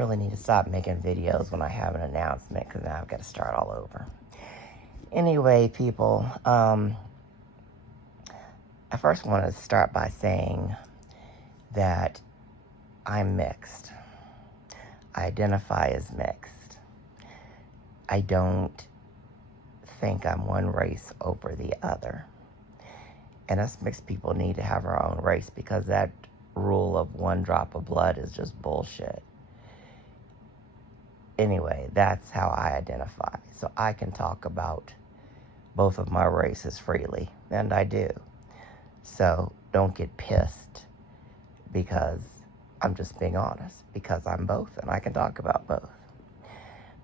really need to stop making videos when I have an announcement because now I've got to start all over. Anyway, people, I first want to start by saying that I'm mixed. I identify as mixed. I don't think I'm one race over the other. And us mixed people need to have our own race because that rule of one drop of blood is just bullshit. Anyway, that's how I identify. So I can talk about both of my races freely, and I do. So don't get pissed because I'm just being honest, because I'm both and I can talk about both.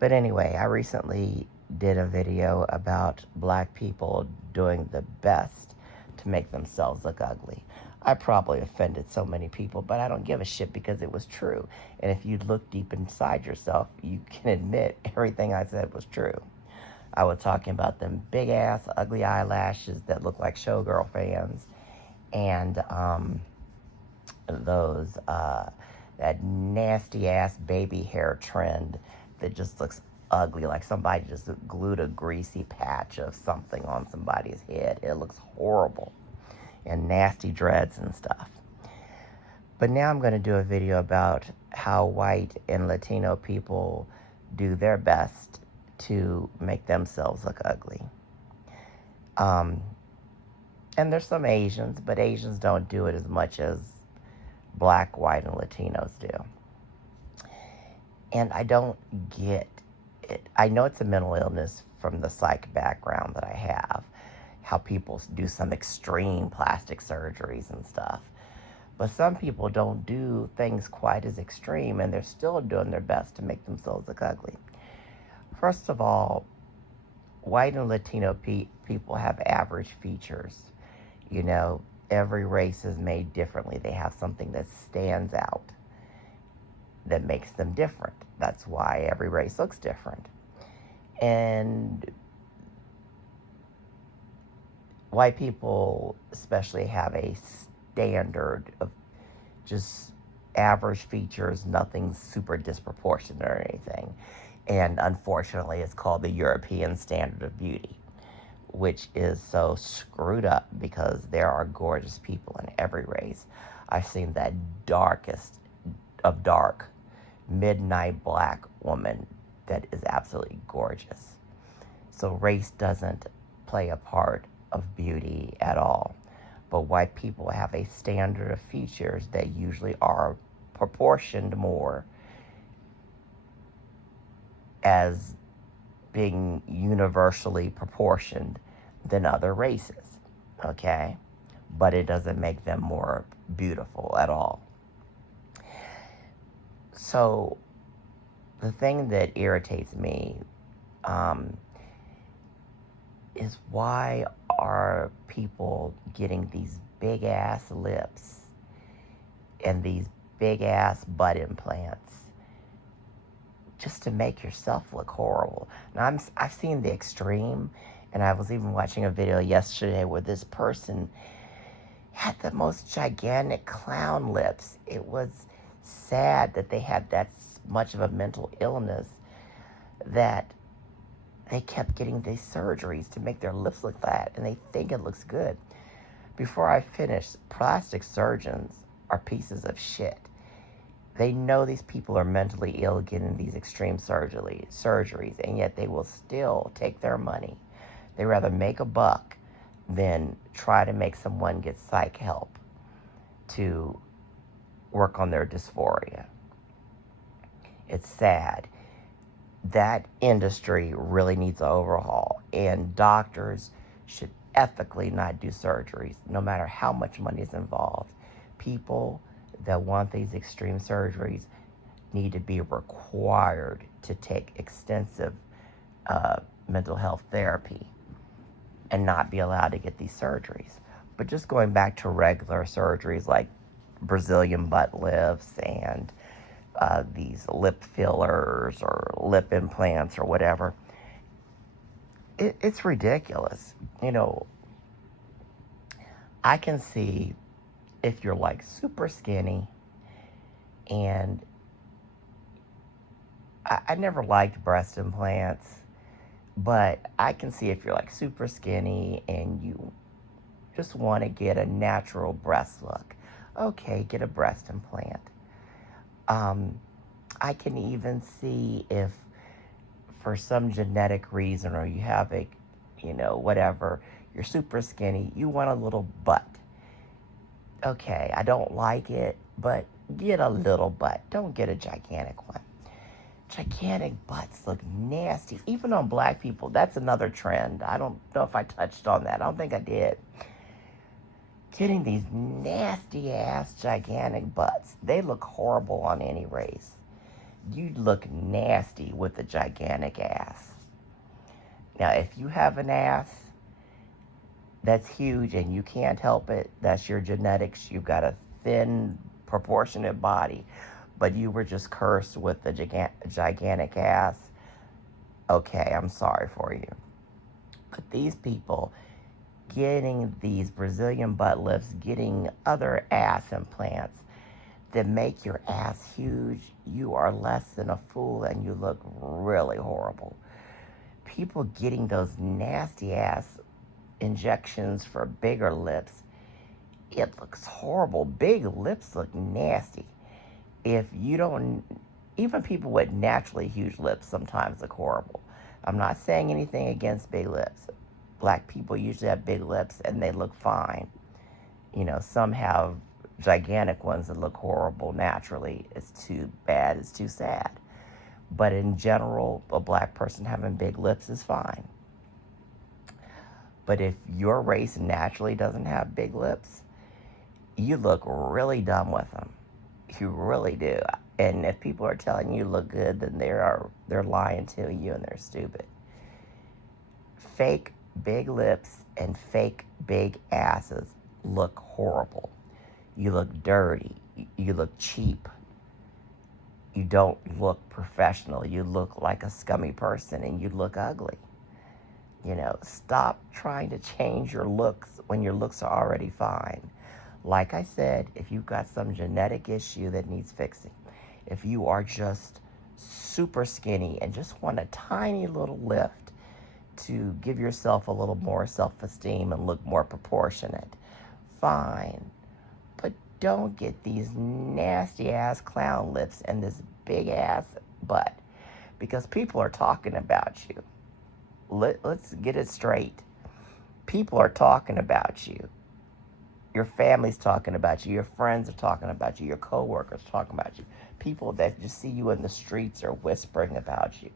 But anyway, I recently did a video about black people doing the best to make themselves look ugly. I probably offended so many people, but I don't give a shit because it was true. And if you look deep inside yourself, you can admit everything I said was true. I was talking about them big ass ugly eyelashes that look like showgirl fans, and that nasty ass baby hair trend that just looks ugly, like somebody just glued a greasy patch of something on somebody's head. It looks horrible. And nasty dreads and stuff. But now I'm going to do a video about how white and Latino people do their best to make themselves look ugly. And there's some Asians, but Asians don't do it as much as black, white, and Latinos do. And I don't get it. I know it's a mental illness from the psych background that I have, how people do some extreme plastic surgeries and stuff. But some people don't do things quite as extreme, and they're still doing their best to make themselves look ugly. First of all, white and Latino people have average features. You know, every race is made differently. They have something that stands out that makes them different. That's why every race looks different. And white people especially have a standard of just average features, nothing super disproportionate or anything. And unfortunately, it's called the European standard of beauty, which is so screwed up because there are gorgeous people in every race. I've seen that darkest of dark, midnight black woman that is absolutely gorgeous. So race doesn't play a part of beauty at all. But white people have a standard of features that usually are proportioned more as being universally proportioned than other races, okay? But it doesn't make them more beautiful at all. So the thing that irritates me is why are people getting these big ass lips and these big ass butt implants just to make yourself look horrible? Now I've seen the extreme, and I was even watching a video yesterday where this person had the most gigantic clown lips. It was sad that they had that much of a mental illness that they kept getting these surgeries to make their lips look fat, and they think it looks good. Before I finish, plastic surgeons are pieces of shit. They know these people are mentally ill getting these extreme surgeries, and yet they will still take their money. They rather make a buck than try to make someone get psych help to work on their dysphoria. It's sad. That industry really needs an overhaul, and doctors should ethically not do surgeries, no matter how much money is involved. People that want these extreme surgeries need to be required to take extensive mental health therapy and not be allowed to get these surgeries. But just going back to regular surgeries like Brazilian butt lifts and these lip fillers or lip implants or whatever, it's ridiculous. You know, I can see if you're like super skinny and I never liked breast implants, but I can see if you're like super skinny and you just want to get a natural breast look. Okay, get a breast implant. Um, I can even see if for some genetic reason or you have a, whatever, you're super skinny, you want a little butt. Okay, I don't like it, but get a little butt. Don't get a gigantic one. Gigantic butts look nasty, even on black people. That's another trend. I don't know if I touched on that. I don't think I did. Getting these nasty ass gigantic butts. They look horrible on any race. You look nasty with a gigantic ass. Now, if you have an ass that's huge and you can't help it, that's your genetics. You've got a thin, proportionate body, but you were just cursed with a gigantic ass. Okay, I'm sorry for you. But these people getting these Brazilian butt lifts, getting other ass implants that make your ass huge, you are less than a fool and you look really horrible. People getting those nasty ass injections for bigger lips, it looks horrible. Big lips look nasty. If you don't, even people with naturally huge lips sometimes look horrible. I'm not saying anything against big lips. Black people usually have big lips and they look fine. Some have gigantic ones that look horrible naturally. It's too bad, it's too sad. But in general, a black person having big lips is fine. But if your race naturally doesn't have big lips, you look really dumb with them. You really do. And if people are telling you look good, then they're lying to you and they're stupid. Fake big lips and fake big asses look horrible. You look dirty. You look cheap. You don't look professional. You look like a scummy person and you look ugly. Stop trying to change your looks when your looks are already fine. Like I said, if you've got some genetic issue that needs fixing, if you are just super skinny and just want a tiny little lift to give yourself a little more self-esteem and look more proportionate, fine. But don't get these nasty ass clown lips and this big ass butt because people are talking about you. Let's get it straight. People are talking about you. Your family's talking about you. Your friends are talking about you. Your coworkers are talking about you. People that just see you in the streets are whispering about you.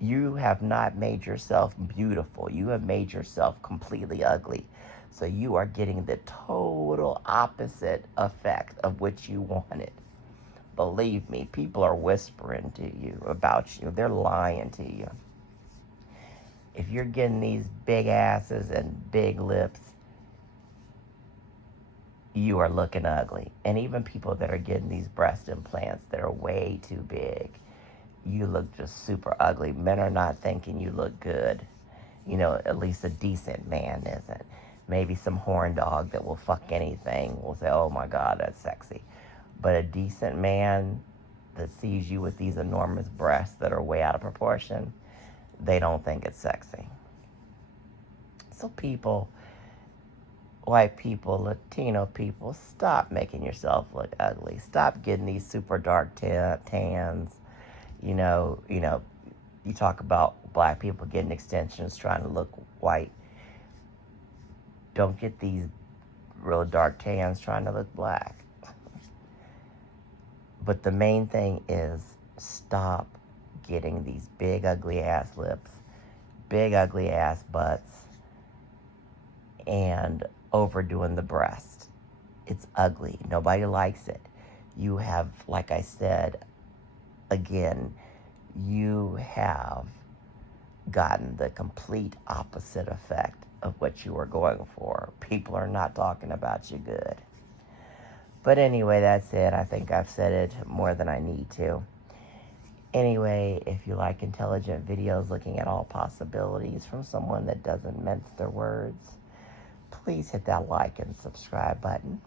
You have not made yourself beautiful. You have made yourself completely ugly. So you are getting the total opposite effect of what you wanted. Believe me, people are whispering to you about you. They're lying to you. If you're getting these big asses and big lips, you are looking ugly. And even people that are getting these breast implants that are way too big, you look just super ugly. Men are not thinking you look good. At least a decent man isn't. Maybe some horn dog that will fuck anything will say, oh my God, that's sexy. But a decent man that sees you with these enormous breasts that are way out of proportion, they don't think it's sexy. So people, white people, Latino people, stop making yourself look ugly. Stop getting these super dark tans. You talk about black people getting extensions trying to look white. Don't get these real dark tans trying to look black. But the main thing is stop getting these big ugly ass lips, big ugly ass butts, and overdoing the breast. It's ugly. Nobody likes it. You have, like I said, again, you have gotten the complete opposite effect of what you were going for. People are not talking about you good. But anyway, that's it. I think I've said it more than I need to. Anyway, if you like intelligent videos looking at all possibilities from someone that doesn't mince their words, please hit that like and subscribe button.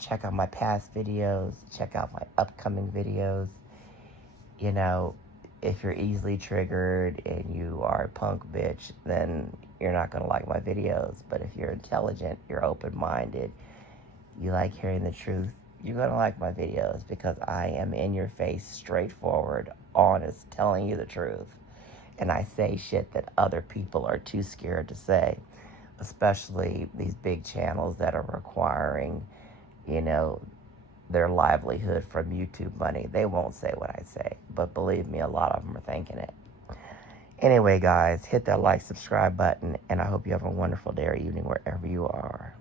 Check out my past videos. Check out my upcoming videos. You know, if you're easily triggered and you are a punk bitch, then you're not going to like my videos. But if you're intelligent, you're open minded, you like hearing the truth, you're going to like my videos because I am in your face, straightforward, honest, telling you the truth. And I say shit that other people are too scared to say, especially these big channels that are requiring, you know, their livelihood from YouTube money. They won't say what I say, but believe me, a lot of them are thinking it. Anyway, guys, hit that like, subscribe button, and I hope you have a wonderful day or evening wherever you are.